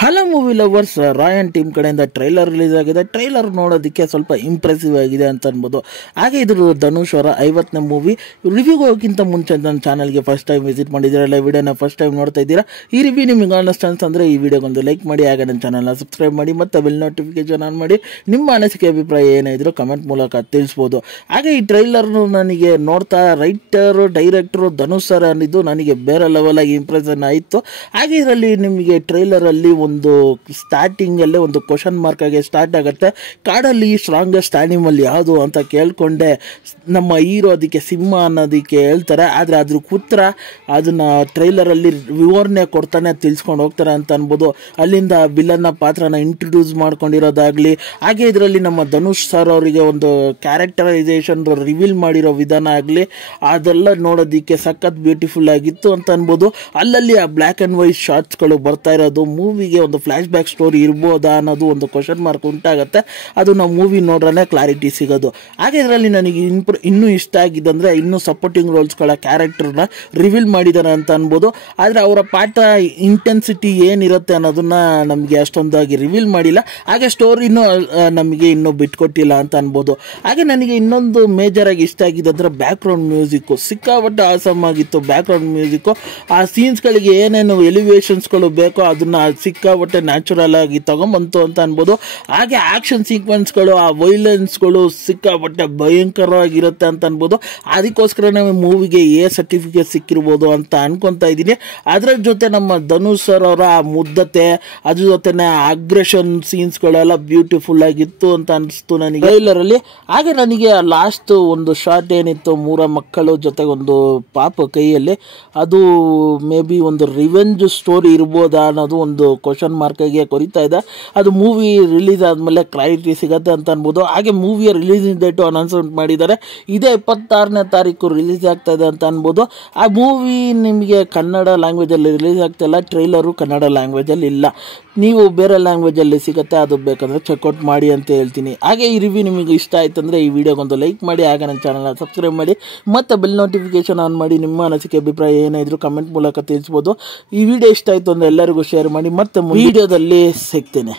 Hello movie lovers, Rayan team ಕಡೆಯಿಂದ trailer release ಆಗಿದೆ. Trailer ನೋಡೋದಕ್ಕೆ ಸ್ವಲ್ಪ ಇಂಪ್ರೆಸಿವ್ ಆಗಿದೆ ಅಂತ ಅನ್ಬೋದು. ಹಾಗೆ ಇದು ಧನುಷ್ ಅವರ 50ನೇ ಮೂವಿ. ರಿವ್ಯೂಗೆ ಹೋಗೋಕ್ಕಿಂತ ಮುಂಚೆ ನನ್ನ ಚಾನಲ್ಗೆ ಫಸ್ಟ್ ಟೈಮ್ ವಿಸಿಟ್ ಮಾಡಿದ್ದೀರಲ್ಲ, ವಿಡಿಯೋನ ಫಸ್ಟ್ ಟೈಮ್ ನೋಡ್ತಾ ಇದ್ದೀರಾ, ಈ ರಿವ್ಯೂ ನಿಮಗೆ ಅನಿಸ್ತಾನ್ಸ್ ಅಂದರೆ ಈ ವಿಡಿಯೋಗೊಂದು ಲೈಕ್ ಮಾಡಿ, ಹಾಗೆ ನನ್ನ ಚಾನಲ್ನ ಸಬ್ಸ್ಕ್ರೈಬ್ ಮಾಡಿ, ಮತ್ತು ಬೆಲ್ ನೋಟಿಫಿಕೇಶನ್ ಆನ್ ಮಾಡಿ. ನಿಮ್ಮ ಅನಿಸಿಕೆ ಅಭಿಪ್ರಾಯ ಏನೇ ಇದ್ರೂ ಕಮೆಂಟ್ ಮೂಲಕ ತಿಳಿಸ್ಬೋದು. ಹಾಗೆ ಈ ಟ್ರೈಲರ್ನು ನನಗೆ ನೋಡ್ತಾ ರೈಟರು ಡೈರೆಕ್ಟರು ಧನುಷ್ ಸರ್ ಅನ್ನಿದ್ದು ನನಗೆ ಬೇರೆ ಲೆವೆಲಾಗಿ ಇಂಪ್ರೆಷನ್ ಆಯಿತು. ಹಾಗೆ ಇದರಲ್ಲಿ ನಿಮಗೆ ಟ್ರೈಲರಲ್ಲಿ ಒಂದು ಸ್ಟಾರ್ಟಿಂಗಲ್ಲೇ ಒಂದು ಕ್ವಶನ್ ಮಾರ್ಕ್ ಆಗಿ ಸ್ಟಾರ್ಟ್ ಆಗುತ್ತೆ. ಕಾಡಲ್ಲಿ ಸ್ಟ್ರಾಂಗೆಸ್ಟ್ ಆ್ಯನಿಮಲ್ ಯಾವುದು ಅಂತ ಕೇಳಿಕೊಂಡೆ ನಮ್ಮ ಹೀರೋ ಅದಕ್ಕೆ ಸಿಂಹ ಅನ್ನೋದಕ್ಕೆ ಹೇಳ್ತಾರೆ. ಆದರೆ ಅದ್ರ ಉತ್ತರ ಅದನ್ನು ಟ್ರೈಲರಲ್ಲಿ ವಿವರಣೆ ಕೊಡ್ತಾನೆ ತಿಳಿಸ್ಕೊಂಡು ಹೋಗ್ತಾರೆ ಅಂತ ಅನ್ಬೋದು. ಅಲ್ಲಿಂದ ವಿಲನ್ನ ಪಾತ್ರನ ಇಂಟ್ರೊಡ್ಯೂಸ್ ಮಾಡ್ಕೊಂಡಿರೋದಾಗಲಿ, ಹಾಗೆ ಇದರಲ್ಲಿ ನಮ್ಮ ಧನುಷ್ ಸರ್ ಅವರಿಗೆ ಒಂದು ಕ್ಯಾರೆಕ್ಟರೈಸೇಷನ್ ರಿವೀಲ್ ಮಾಡಿರೋ ವಿಧಾನ ಆಗಲಿ, ಅದೆಲ್ಲ ನೋಡೋದಕ್ಕೆ ಸಖತ್ ಬ್ಯೂಟಿಫುಲ್ ಆಗಿತ್ತು ಅಂತ ಅನ್ಬೋದು. ಅಲ್ಲಲ್ಲಿ ಆ ಬ್ಲ್ಯಾಕ್ ಆ್ಯಂಡ್ ವೈಟ್ ಶಾರ್ಟ್ಸ್ಗಳು ಬರ್ತಾ ಇರೋದು ಮೂವಿಗೆ ಒಂದು ಫ್ಲ್ಯಾಶ್ ಬ್ಯಾಕ್ ಸ್ಟೋರಿ ಇರ್ಬೋದಾ ಅನ್ನೋದು ಒಂದು ಕ್ವಶನ್ ಮಾರ್ಕ್ ಉಂಟಾಗುತ್ತೆ. ಅದು ನಾವು ಮೂವಿ ನೋಡ್ರೇ ಕ್ಲಾರಿಟಿ ಸಿಗೋದು. ಹಾಗೆ ಇದರಲ್ಲಿ ನನಗೆ ಇನ್ನೂ ಇಷ್ಟ ಆಗಿದ್ದಂದರೆ ಇನ್ನೂ ಸಪೋರ್ಟಿಂಗ್ ರೋಲ್ಸ್ಗಳ ಕ್ಯಾರೆಕ್ಟರ್ನ ರಿವೀಲ್ ಮಾಡಿದ್ದಾರೆ ಅಂತ ಅನ್ಬೋದು. ಆದರೆ ಅವರ ಪಾಠ ಇಂಟೆನ್ಸಿಟಿ ಏನಿರುತ್ತೆ ಅನ್ನೋದನ್ನ ನಮಗೆ ಅಷ್ಟೊಂದಾಗಿ ರಿವೀಲ್ ಮಾಡಿಲ್ಲ. ಹಾಗೆ ಸ್ಟೋರಿನೂ ನಮಗೆ ಇನ್ನೂ ಬಿಟ್ಕೊಟ್ಟಿಲ್ಲ ಅಂತ ಅನ್ಬೋದು. ಹಾಗೆ ನನಗೆ ಇನ್ನೊಂದು ಮೇಜರಾಗಿ ಇಷ್ಟ ಆಗಿದ್ದಂದ್ರೆ ಬ್ಯಾಕ್ಗ್ರೌಂಡ್ ಮ್ಯೂಸಿಕ್ಕು ಸಿಕ್ಕಾಪಟ್ಟೆ ಆಸಮ್ ಆಗಿತ್ತು. ಬ್ಯಾಕ್ಗ್ರೌಂಡ್ ಮ್ಯೂಸಿಕ್ಕು ಆ ಸೀನ್ಸ್ಗಳಿಗೆ ಏನೇನು ಎಲಿವೇಶನ್ಸ್ಗಳು ಬೇಕೋ ಅದನ್ನ ಸಿಕ್ಕಾಪಟ್ಟೆ ನ್ಯಾಚುರಲ್ ಆಗಿ ತಗೊಂಬಂತು ಅಂತ ಅನ್ಬೋದು. ಹಾಗೆ ಆಕ್ಷನ್ ಸೀಕ್ವೆನ್ಸ್ಗಳು, ಆ ವೈಲೆನ್ಸ್ಗಳು ಸಿಕ್ಕಾಪಟ್ಟೆ ಭಯಂಕರವಾಗಿರುತ್ತೆ ಅಂತ ಅನ್ಬೋದು. ಅದಕ್ಕೋಸ್ಕರನೇ ಮೂವಿಗೆ ಸರ್ಟಿಫಿಕೇಟ್ ಸಿಕ್ಕಿರ್ಬೋದು ಅಂತ ಅನ್ಕೊತಾ ಇದ್ದೀನಿ. ಅದರ ಜೊತೆ ನಮ್ಮ ಧನುಷ್ ಸರ್ ಅವರ ಆ ಮುದ್ದತೆ, ಅದ್ರ ಜೊತೆನೆ ಅಗ್ರೆಷನ್ ಸೀನ್ಸ್ಗಳೆಲ್ಲ ಬ್ಯೂಟಿಫುಲ್ ಆಗಿತ್ತು ಅಂತ ಅನಿಸ್ತು ನನಗೆ ಟ್ರೈಲರಲ್ಲಿ. ಹಾಗೆ ನನಗೆ ಲಾಸ್ಟ್ ಒಂದು ಶಾರ್ಟ್ ಏನಿತ್ತು, 3 ಮಕ್ಕಳು ಜೊತೆಗೆ ಒಂದು ಪಾಪ ಕೈಯಲ್ಲಿ, ಅದು ಮೇ ಬಿ ಒಂದು ರಿವೆಂಜ್ ಸ್ಟೋರಿ ಇರ್ಬೋದಾ ಅನ್ನೋದು ಒಂದು ಕ್ವಶನ್ ಮಾರ್ಕ್ ಆಗಿ ಕೊರಿತಾ ಇದೆ. ಅದು ಮೂವಿ ರಿಲೀಸ್ ಆದಮೇಲೆ ಕ್ಲಾರಿಟಿ ಸಿಗುತ್ತೆ ಅಂತ ಅನ್ಬೋದು. ಹಾಗೆ ಮೂವಿಯ ರಿಲೀಸಿಂಗ್ ಡೇಟು ಅನೌನ್ಸ್ಮೆಂಟ್ ಮಾಡಿದ್ದಾರೆ. ಇದೇ 26ನೇ ತಾರೀಕು ರಿಲೀಸ್ ಆಗ್ತಾ ಇದೆ ಅಂತ ಅನ್ಬೋದು. ಆ ಮೂವಿ ನಿಮಗೆ ಕನ್ನಡ ಲ್ಯಾಂಗ್ವೇಜಲ್ಲಿ ರಿಲೀಸ್ ಆಗ್ತಾಯಿಲ್ಲ, ಟ್ರೈಲರು ಕನ್ನಡ ಲ್ಯಾಂಗ್ವೇಜಲ್ಲಿ ಇಲ್ಲ. ನೀವು ಬೇರೆ ಲ್ಯಾಂಗ್ವೇಜಲ್ಲಿ ಸಿಗುತ್ತೆ, ಅದು ಬೇಕಂದರೆ ಚೆಕ್ಔಟ್ ಮಾಡಿ ಅಂತ ಹೇಳ್ತೀನಿ. ಹಾಗೆ ಈ ರಿವ್ಯೂ ನಿಮಗೆ ಇಷ್ಟ ಆಯ್ತು ಅಂದರೆ ಈ ವಿಡಿಯೋಗೊಂದು ಲೈಕ್ ಮಾಡಿ, ಹಾಗೆ ನನ್ನ ಚಾನಲ್ನ ಸಬ್ಸ್ಕ್ರೈಬ್ ಮಾಡಿ, ಮತ್ತು ಬೆಲ್ ನೋಟಿಫಿಕೇಶನ್ ಆನ್ ಮಾಡಿ. ನಿಮ್ಮ ಅನಿಸಿಕೆ ಅಭಿಪ್ರಾಯ ಏನೇ ಇದ್ರೂ ಕಮೆಂಟ್ ಮೂಲಕ ತಿಳಿಸ್ಬೋದು. ಈ ವಿಡಿಯೋ ಇಷ್ಟ ಆಯಿತು ಅಂದರೆ ಎಲ್ಲರಿಗೂ ಶೇರ್ ಮಾಡಿ. ಮತ್ತೆ ವಿಡಿಯೋದಲ್ಲಿ ಸಿಗ್ತೇನೆ.